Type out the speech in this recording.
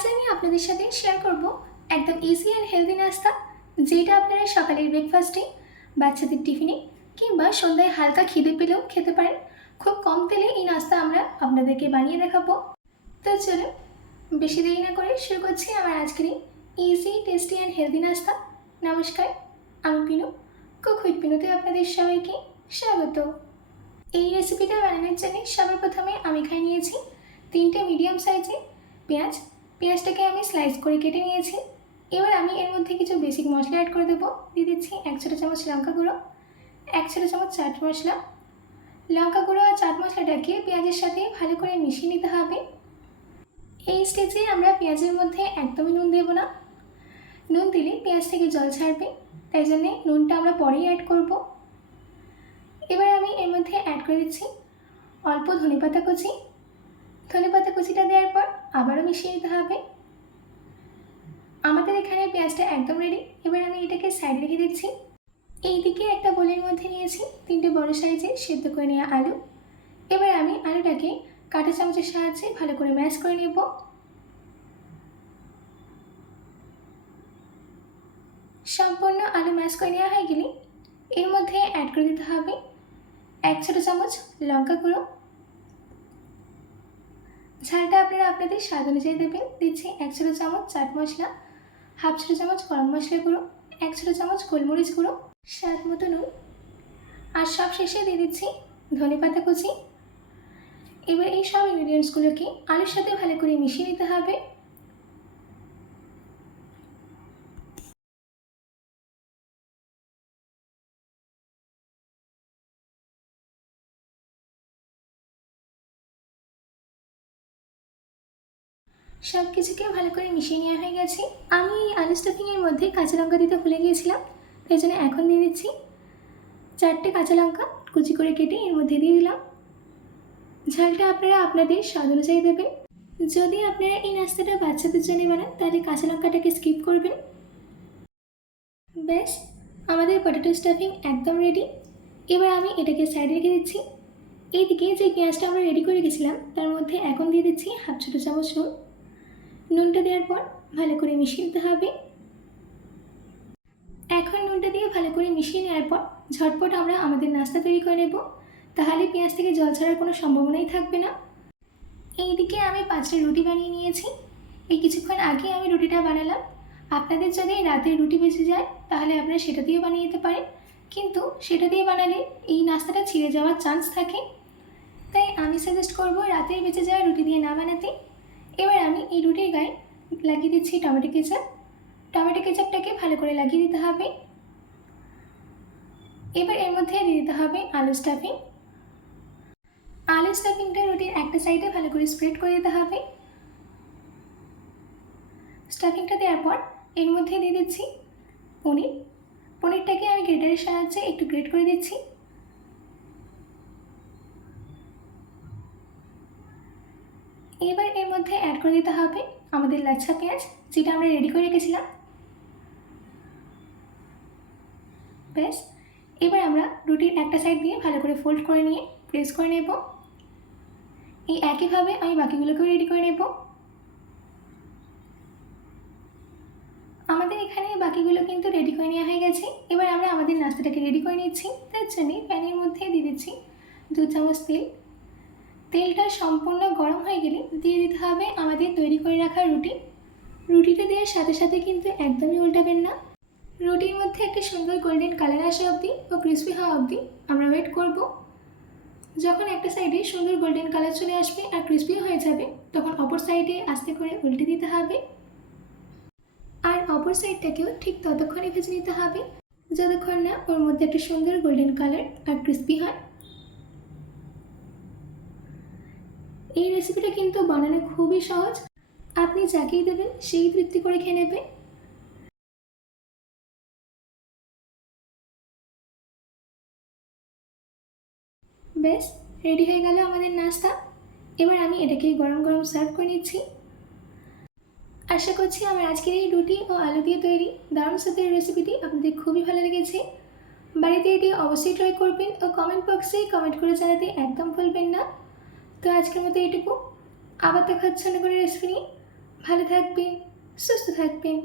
আজ আমি আপনাদের সাথে শেয়ার করব একদম ইজি অ্যান্ড হেলদি নাস্তা, যেটা আপনারা সকালের ব্রেকফাস্টে, বাচ্চাদের টিফিনে কিংবা সন্ধ্যায় হালকা খিদে পেলেও খেতে পারেন। খুব কম তেলে এই নাস্তা আমরা আপনাদেরকে বানিয়ে দেখাবো। তো চলুন বেশি দেরি না করে শুরু করছি আমার আজকের এই ইজি, টেস্টি অ্যান্ড হেলদি নাস্তা। নমস্কার, আমি পিনু, কুক উইথ পিনুতে আপনাদের সবাইকে স্বাগত। এই রেসিপিটা বানানোর জন্য সবার প্রথমে আমি এখানে নিয়েছি 3টে মিডিয়াম সাইজে পেঁয়াজ। পেঁয়াজটাকে আমি স্লাইস করে কেটে নিয়েছি। এবার আমি এর মধ্যে কিছু বেসিক মশলা অ্যাড করে দেবো। দিয়ে দিচ্ছি 1 ছোটো চামচ লঙ্কা গুঁড়ো, 1 ছোটো চামচ চাট মশলা। লঙ্কা গুঁড়ো আর চাট মশলাটাকে পেঁয়াজের সাথে ভালো করে মিশিয়ে নিতে হবে। এই স্টেজে আমরা পেঁয়াজের মধ্যে একদমই নুন দেবো না। নুন দিলে পেঁয়াজ থেকে জল ছাড়বে, তাই জন্যে নুনটা আমরা পরেই অ্যাড করব। এবার আমি এর মধ্যে অ্যাড করে দিচ্ছি অল্প ধনেপাতা কুচি। ধনেপাতা কুচিটা দেওয়ার পর আবারও মিশিয়ে দিতে হবে। আমাদের এখানে পেঁয়াজটা একদম রেডি। এবার আমি এটাকে সাইডে রেখে দিচ্ছি। এইদিকে একটা বোলের মধ্যে নিয়েছি 3টে বড় সাইজে সেদ্ধ করে নেওয়া আলু। এবার আমি আলুটাকে কাঁটা চামচের সাহায্যে ভালো করে ম্যাশ করে নেব। সম্পূর্ণ আলু ম্যাশ করে নেওয়া হয়ে গেলে এর মধ্যে অ্যাড করে দিতে হবে 1 ছোটো চামচ লঙ্কা গুঁড়ো। ঝালটা আপনারা আপনাদের স্বাদ অনুযায়ী দেবেন। দিচ্ছি 1 ছোটো চামচ চাট মশলা, 1/2 ছোটো চামচ গরম মশলা গুঁড়ো, 1 ছোটো চামচ গোলমরিচ গুঁড়ো, স্বাদ মতো নুন, আর সব শেষে দিয়ে দিচ্ছি ধনেপাতা কুচি। এবার এই সব ইনগ্রিডিয়েন্টসগুলোকে আলুর সাথে ভালো করে মিশিয়ে নিতে হবে। সব কিছুকে ভালো করে মিশিয়ে নেওয়া হয়ে গেছে। আমি এই আলু স্টাফিংয়ের মধ্যে কাঁচা লঙ্কা দিতে ভুলে গিয়েছিলাম, তাই জন্য এখন দিয়ে দিচ্ছি 4টে কাঁচা লঙ্কা কুচি করে কেটে এর মধ্যে দিয়ে দিলাম। ঝালটা আপনারা আপনাদের স্বাদ অনুযায়ী দেবেন। যদি আপনারা এই নাস্তাটা বাচ্চাদের জন্য বানান তাহলে কাঁচা লঙ্কাটাকে স্কিপ করবেন। ব্যাস, আমাদের পটেটো স্টাফিং একদম রেডি। এবার আমি এটাকে সাইডে রেখে দিচ্ছি। এইদিকে যে পেঁয়াজটা আমরা রেডি করে রেখেছিলাম তার মধ্যে এখন দিয়ে দিচ্ছি 1/2 ছোটো চামচ নুন। নুনটা দেওয়ার পর ভালো করে মিশিয়ে নিতে হবে। এখন নুনটা দিয়ে ভালো করে মিশিয়ে নেওয়ার পর ঝটপট আমরা আমাদের নাস্তা তৈরি করে নেব, তাহলে পেঁয়াজ থেকে জল ছাড়ার কোনো সম্ভাবনাই থাকবে না। এইদিকে আমি 5টা রুটি বানিয়ে নিয়েছি। এই কিছুক্ষণ আগে আমি রুটিটা বানালাম। আপনাদের যদি রাতের রুটি বেঁচে যায় তাহলে আপনারা সেটা দিয়েও বানিয়ে নিতে পারেন, কিন্তু সেটা দিয়ে বানালে এই নাস্তাটা ছিঁড়ে যাওয়ার চান্স থাকে, তাই আমি সাজেস্ট করব রাতের বেঁচে যাওয়া রুটি দিয়ে না বানাতে। এবার আমি এই রুটির গায়ে লাগিয়ে দিচ্ছি টমেটো কেচাপ। টমেটো কেচাপটাকে ভালো করে লাগিয়ে দিতে হবে। এবার এর মধ্যে দিয়ে দিতে হবে আলু স্টাফিং। আলু স্টাফিংটা রুটির একটা সাইডে ভালো করে স্প্রেড করে দিতে হবে। স্টাফিংটা দেওয়ার পর এর মধ্যে দিয়ে দিচ্ছি পনির। পনিরটাকে আমি গ্রেটারের সাহায্যে একটু গ্রেট করে দিচ্ছি। এবার এর মধ্যে অ্যাড করে দিতে হবে আমাদের লাচ্ছা পেঁয়াজ, যেটা আমরা রেডি করে রেখেছিলাম। ব্যাস, এবার আমরা রুটির একটা সাইড দিয়ে ভালো করে ফোল্ড করে নিয়ে প্রেস করে নেব। এই একইভাবে আমি বাকিগুলোকেও রেডি করে নেব। আমাদের এখানে বাকিগুলো কিন্তু রেডি করে নেওয়া হয়ে গেছে। এবার আমরা আমাদের নাস্তাটাকে রেডি করে নিচ্ছি। তার জন্যে প্যানের মধ্যে দিয়ে দিচ্ছি 2 চামচ তেল। তেলটা সম্পূর্ণ গরম হয়ে গেলে দিয়ে দিতে হবে আমাদের তৈরি করে রাখা রুটি। রুটিটা দেওয়ার সাথে সাথে কিন্তু একদমই উল্টাবেন না। রুটির মধ্যে একটা সুন্দর গোল্ডেন কালার আসা অবধি ও ক্রিসপি হওয়া অবধি আমরা ওয়েট করব। যখন একটা সাইডে সুন্দর গোল্ডেন কালার চলে আসবে আর ক্রিসপি হয়ে যাবে, তখন অপর সাইডে আস্তে করে উল্টে দিতে হবে। আর অপর সাইডটাকেও ঠিক ততক্ষণই ভেজে নিতে হবে যতক্ষণ না ওর মধ্যে একটা সুন্দর গোল্ডেন কালার আর ক্রিসপি হয়। এই রেসিপিটা কিন্তু বানানো খুবই সহজ। আপনি যাকেই দেবেন সেই তৃপ্তি করে খেয়ে নেবে। বেশ, রেডি হয়ে গেল আমাদের নাস্তা। এবার আমি এটাকে গরম গরম সার্ভ করে নিচ্ছি। আশা করছি আমার আজকের এই রুটি ও আলু দিয়ে তৈরি দারুণ স্বাদের রেসিপিটি আপনাদের খুবই ভালো লেগেছে। বাড়িতে এটি অবশ্যই ট্রাই করবেন ও কমেন্ট বক্সে কমেন্ট করে জানাতে একদম ভুলবেন না। তো আজকের মতো এটুকু, আবার দেখা হচ্ছে অন্য কোনো রেসিপি নিয়ে। ভালো থাকবেন, সুস্থ থাকবেন।